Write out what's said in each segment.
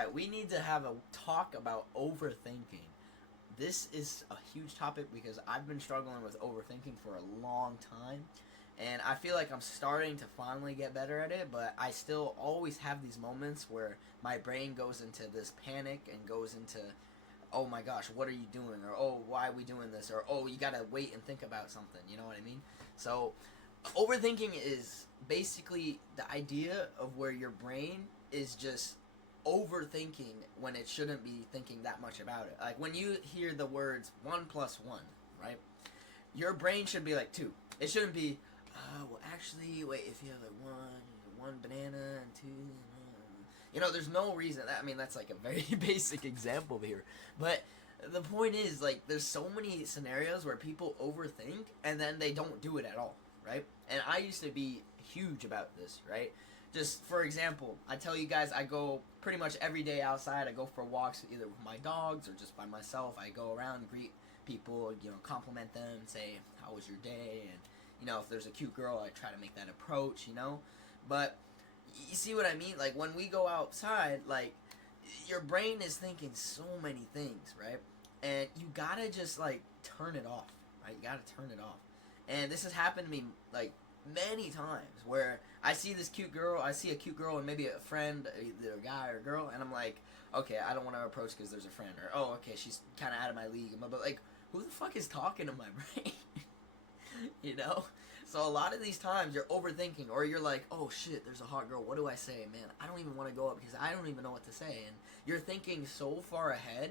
Alright, we need to have a talk about overthinking. This is a huge topic because I've been struggling with overthinking for a long time. And I feel like I'm starting to finally get better at it, but I still always have these moments where my brain goes into this panic and goes into, oh my gosh, what are you doing? Or, oh, why are we doing this? Or, oh, you gotta wait and think about something. You know what I mean? So, overthinking is basically the idea of where your brain is just overthinking when it shouldn't be thinking that much about it. Like when you hear the words 1 plus 1, right? Your brain should be like 2. It shouldn't be, well, actually, wait, if you have like one banana and two, there's no reason. I mean, that's like a very basic example here. But the point is, like, there's so many scenarios where people overthink and then they don't do it at all, right? And I used to be huge about this, right? Just for example, I tell you guys I go pretty much every day outside. I go for walks either with my dogs or just by myself. I go around, greet people, compliment them, say, how was your day? And, if there's a cute girl, I try to make that approach, But you see what I mean? Like, when we go outside, like, your brain is thinking so many things, right? And you gotta just, like, turn it off, right? You gotta turn it off. And this has happened to me, like, many times where I see a cute girl and maybe a friend, either a guy or a girl, and I'm like, okay, I don't want to approach because there's a friend, or, oh, okay, she's kind of out of my league, but, like, who the fuck is talking to my brain? So a lot of these times you're overthinking, or you're like, oh shit, there's a hot girl, what do I say? Man, I don't even want to go up because I don't even know what to say. And you're thinking so far ahead,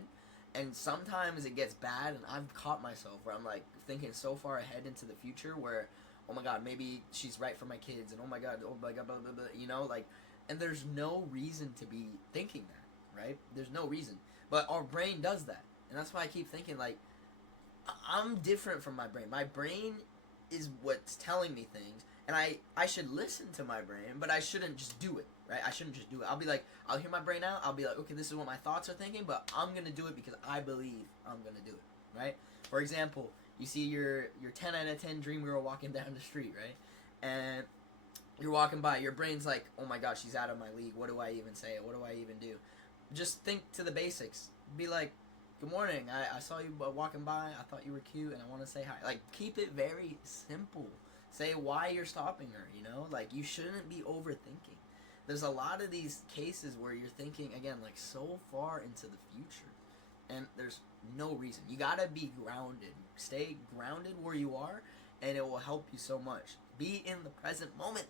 and sometimes it gets bad, and I've caught myself where I'm like thinking so far ahead into the future where, oh my god, maybe she's right for my kids, and oh my god, blah, blah, blah, like, and there's no reason to be thinking that, right? There's no reason. But our brain does that. And that's why I keep thinking, like, I'm different from my brain. My brain is what's telling me things, and I should listen to my brain, but I shouldn't just do it, right? I shouldn't just do it. I'll be like, I'll hear my brain out, I'll be like, okay, this is what my thoughts are thinking, but I'm gonna do it because I believe I'm gonna do it, right? For example, you see your 10 out of 10 dream girl walking down the street, right? And you're walking by, your brain's like, oh my gosh, she's out of my league, what do I even say, what do I even do? Just think to the basics. Be like, good morning, I saw you walking by, I thought you were cute, and I want to say hi. Like, keep it very simple. Say why you're stopping her, Like, you shouldn't be overthinking. There's a lot of these cases where you're thinking, again, like, so far into the future, and there's no reason. You gotta be grounded. Stay grounded where you are, and it will help you so much. Be in the present moment.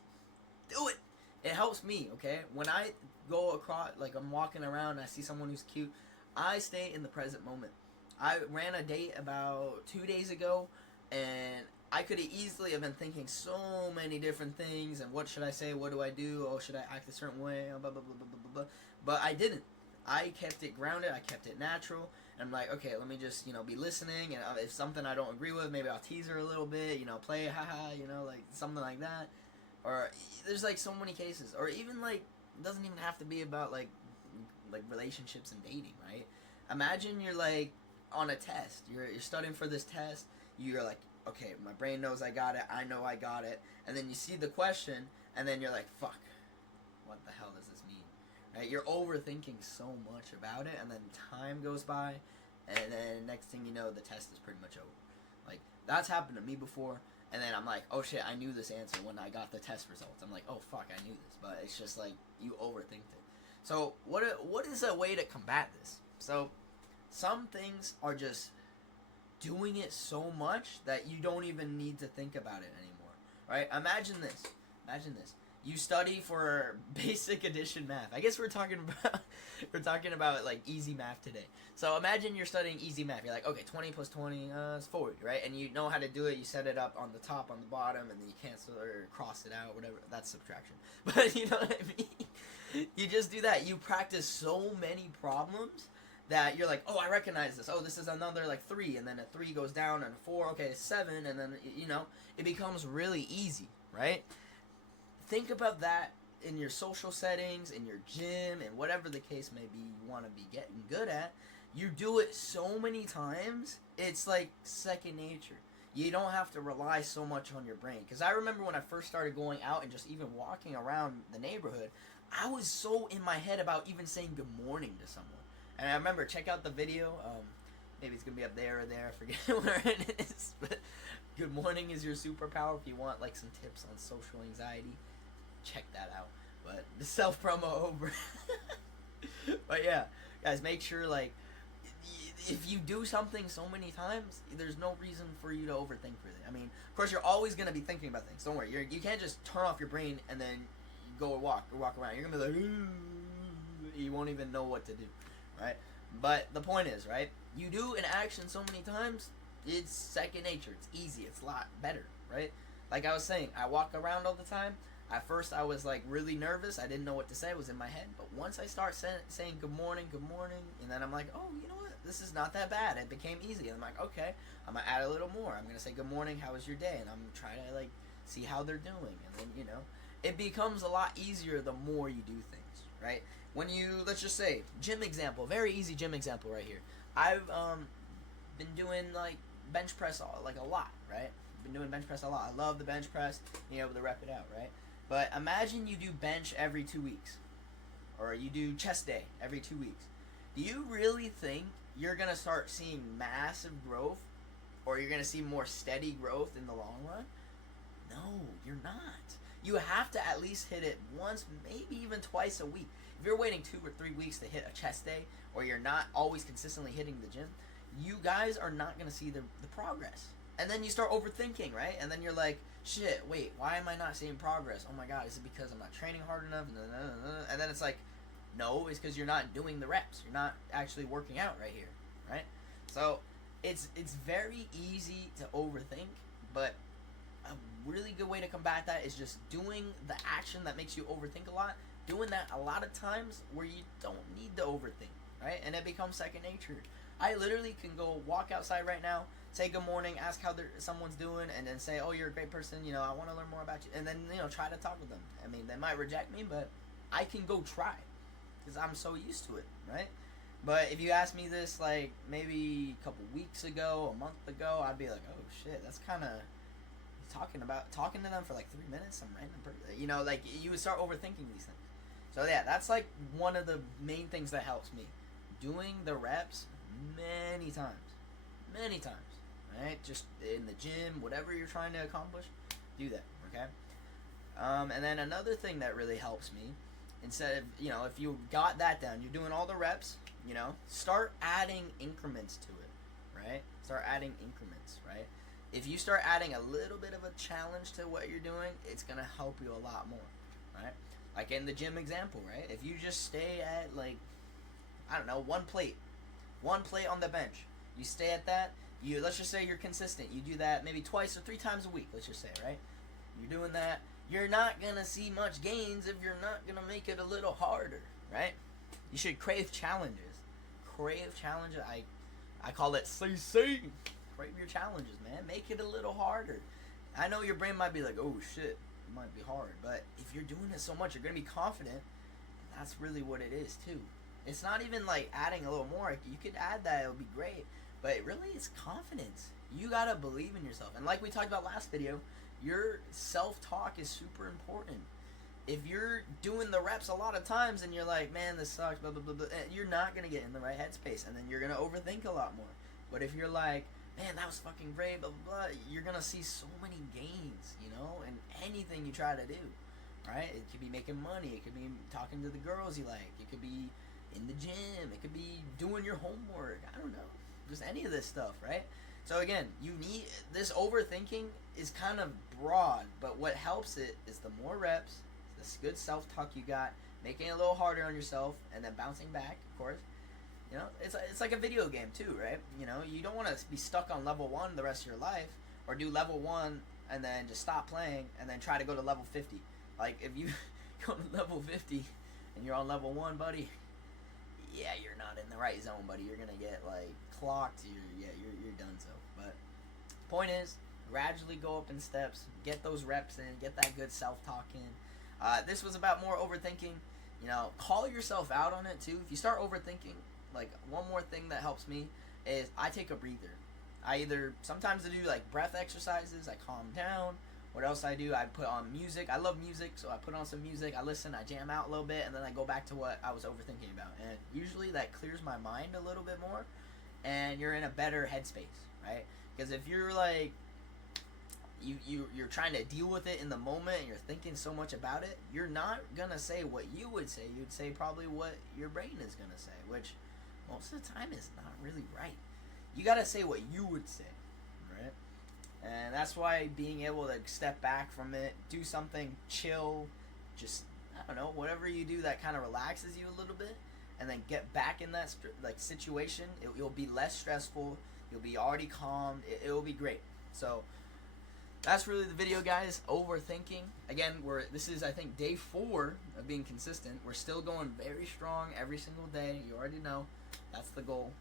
Do it. It helps me, okay? When I go across, like, I'm walking around and I see someone who's cute, I stay in the present moment. I ran a date about 2 days ago, and I could have easily have been thinking so many different things, and what should I say, what do I do, oh, should I act a certain way, blah, blah, blah, blah, blah, blah, but I didn't. I kept it grounded, I kept it natural, and I'm like, okay, let me just, be listening, and if something I don't agree with, maybe I'll tease her a little bit, play, haha, like, something like that, or, there's, like, so many cases, or even, like, it doesn't even have to be about, like relationships and dating, right? Imagine you're like on a test. You're studying for this test. You're like, okay, my brain knows I got it. I know I got it. And then you see the question, and then you're like, fuck, what the hell does this mean? Right? You're overthinking so much about it, and then time goes by, and then next thing you know, the test is pretty much over. Like, that's happened to me before. And then I'm like, oh shit, I knew this answer when I got the test results. I'm like, oh fuck, I knew this. But it's just like, you overthinked it. So what is a way to combat this? So some things are just doing it so much that you don't even need to think about it anymore, right? Imagine this. You study for basic addition math. I guess we're talking about like easy math today. So imagine you're studying easy math. You're like, okay, 20 plus 20 is 40, right? And you know how to do it. You set it up on the top, on the bottom, and then you cancel or cross it out, whatever. That's subtraction. But you know what I mean? You just do that. You practice so many problems that you're like, oh, I recognize this. Oh, this is another like 3, and then a 3 goes down, and a 4, okay, 7, and then, it becomes really easy, right? Think about that in your social settings, in your gym, and whatever the case may be you want to be getting good at. You do it so many times, it's like second nature. You don't have to rely so much on your brain. Because I remember when I first started going out and just even walking around the neighborhood, I was so in my head about even saying good morning to someone. And I remember, check out the video. Maybe it's gonna be up there or there. I forget where it is. But good morning is your superpower. If you want like some tips on social anxiety, check that out. But the self promo over. But yeah, guys, make sure like if you do something so many times, there's no reason for you to overthink with it. I mean, of course, you're always gonna be thinking about things. Don't worry, you can't just turn off your brain and then go walk around. You're gonna be like, ooh, you won't even know what to do, right? But the point is, right? You do an action so many times, it's second nature. It's easy. It's a lot better, right? Like I was saying, I walk around all the time. At first, I was like really nervous. I didn't know what to say. It was in my head. But once I start saying good morning, and then I'm like, oh, you know what? This is not that bad. It became easy. And I'm like, okay, I'm gonna add a little more. I'm gonna say good morning. How was your day? And I'm trying to like see how they're doing. And then it becomes a lot easier the more you do things, right? When you, let's just say, gym example, very easy gym example right here. I've been doing like bench press like a lot, right? Been doing bench press a lot. I love the bench press, being able to rep it out, right? But imagine you do bench every 2 weeks, or you do chest day every 2 weeks. Do you really think you're gonna start seeing massive growth, or you're gonna see more steady growth in the long run? No, you're not. You have to at least hit it once, maybe even twice a week. If you're waiting 2 or 3 weeks to hit a chest day, or you're not always consistently hitting the gym, you guys are not going to see the progress. And then you start overthinking, right? And then you're like, shit, wait, why am I not seeing progress? Oh my God, is it because I'm not training hard enough? And then it's like, no, it's because you're not doing the reps. You're not actually working out right here, right? So it's very easy to overthink, but a really good way to combat that is just doing the action that makes you overthink a lot, doing that a lot of times where you don't need to overthink, right? And it becomes second nature. I literally can go walk outside right now, say good morning, ask how someone's doing, and then say, oh, you're a great person, I want to learn more about you, and then, try to talk with them. I mean, they might reject me, but I can go try, because I'm so used to it, right? But if you asked me this, like, maybe a couple weeks ago, a month ago, I'd be like, oh, shit, that's kind of talking to them for like 3 minutes, some random person, like, you would start overthinking these things. So yeah, that's like one of the main things that helps me, doing the reps many times, right? Just in the gym, whatever you're trying to accomplish, do that, okay? And then another thing that really helps me, instead of, if you got that down, you're doing all the reps, start adding increments to it, right? Start adding increments, right? If you start adding a little bit of a challenge to what you're doing, it's going to help you a lot more, right? Like in the gym example, right? If you just stay at like, I don't know, one plate on the bench, you stay at that, let's just say you're consistent, you do that maybe twice or 3 times a week, let's just say, right? You're doing that, you're not going to see much gains if you're not going to make it a little harder, right? You should crave challenges. I call it CC. Crave your challenges, man. Make it a little harder. I know your brain might be like, oh shit, it might be hard, but if you're doing it so much, you're going to be confident, and that's really what it is too. It's not even like adding a little more. You could add that, it would be great, but really it's confidence. You got to believe in yourself. And like we talked about last video, your self-talk is super important. If you're doing the reps a lot of times and you're like, man, this sucks, blah, blah, blah, blah, you're not going to get in the right headspace, and then you're going to overthink a lot more. But if you're like, man, that was fucking great, blah, blah, blah, you're going to see so many gains, in anything you try to do, right? It could be making money. It could be talking to the girls you like. It could be in the gym. It could be doing your homework. I don't know. Just any of this stuff, right? So again, this overthinking is kind of broad, but what helps it is the more reps, this good self-talk you got, making it a little harder on yourself, and then bouncing back, of course. It's like a video game too, right? You don't want to be stuck on level 1 the rest of your life, or do level 1 and then just stop playing and then try to go to level 50. Like, if you go to level 50 and you're on level 1, buddy, yeah, you're not in the right zone, buddy. You're gonna get like clocked. You're done. So, but point is, gradually go up in steps, get those reps in, get that good self-talk in. This was about more overthinking. Call yourself out on it too. If you start overthinking, like, one more thing that helps me is I take a breather. I either sometimes I do like breath exercises, I calm down, What else I do? I put on music. I love music, so I put on some music. I listen. I jam out a little bit, and then I go back to what I was overthinking about. And usually that clears my mind a little bit more, and you're in a better headspace, right? Because if you're like you're trying to deal with it in the moment and you're thinking so much about it, you're not gonna say what you would say. You'd say probably what your brain is gonna say, which most of the time is not really right. You gotta say what you would say, right? And that's why being able to step back from it, do something chill, just, I don't know, whatever you do that kind of relaxes you a little bit, and then get back in that situation, you'll be less stressful. You'll be already calm. It will be great. So that's really the video, guys. Overthinking. Again, this is, I think, day 4 of being consistent. We're still going very strong every single day. You already know. That's the goal.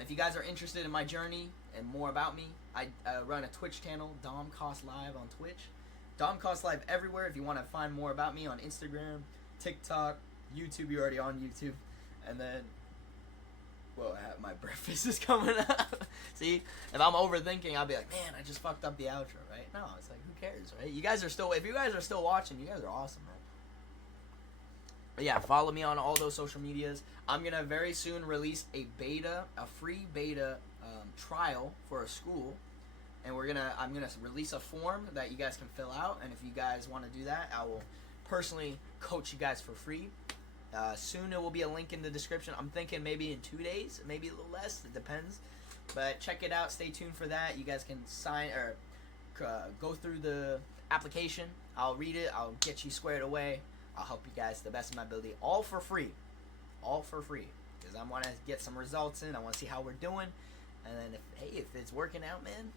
If you guys are interested in my journey and more about me, I run a Twitch channel, DomCoslive on Twitch. DomCoslive everywhere if you want to find more about me on Instagram, TikTok, YouTube. You're already on YouTube. And then, well, my breakfast is coming up. See, if I'm overthinking, I'll be like, man, I just fucked up the outro, right? No, it's like, who cares, right? You guys are still, if you guys are still watching, you guys are awesome, man. But yeah, follow me on all those social medias. I'm gonna very soon release a free beta trial for a Skool, and I'm gonna release a form that you guys can fill out. And if you guys want to do that, I will personally coach you guys for free. Soon there will be a link in the description. I'm thinking maybe in 2 days, maybe a little less. It depends. But check it out. Stay tuned for that. You guys can sign or go through the application. I'll read it. I'll get you squared away. I'll help you guys to the best of my ability. All for free. All for free. Because I want to get some results in. I want to see how we're doing. And then if it's working out, man,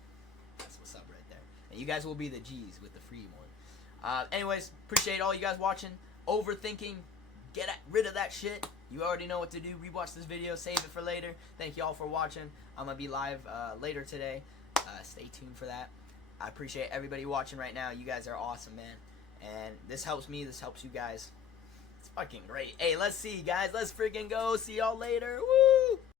that's what's up right there. And you guys will be the G's with the free one. Anyways, appreciate all you guys watching. Overthinking. Get rid of that shit. You already know what to do. Rewatch this video. Save it for later. Thank you all for watching. I'm going to be live later today. Stay tuned for that. I appreciate everybody watching right now. You guys are awesome, man. And this helps me. This helps you guys. It's fucking great. Hey, let's see, guys. Let's freaking go. See y'all later. Woo!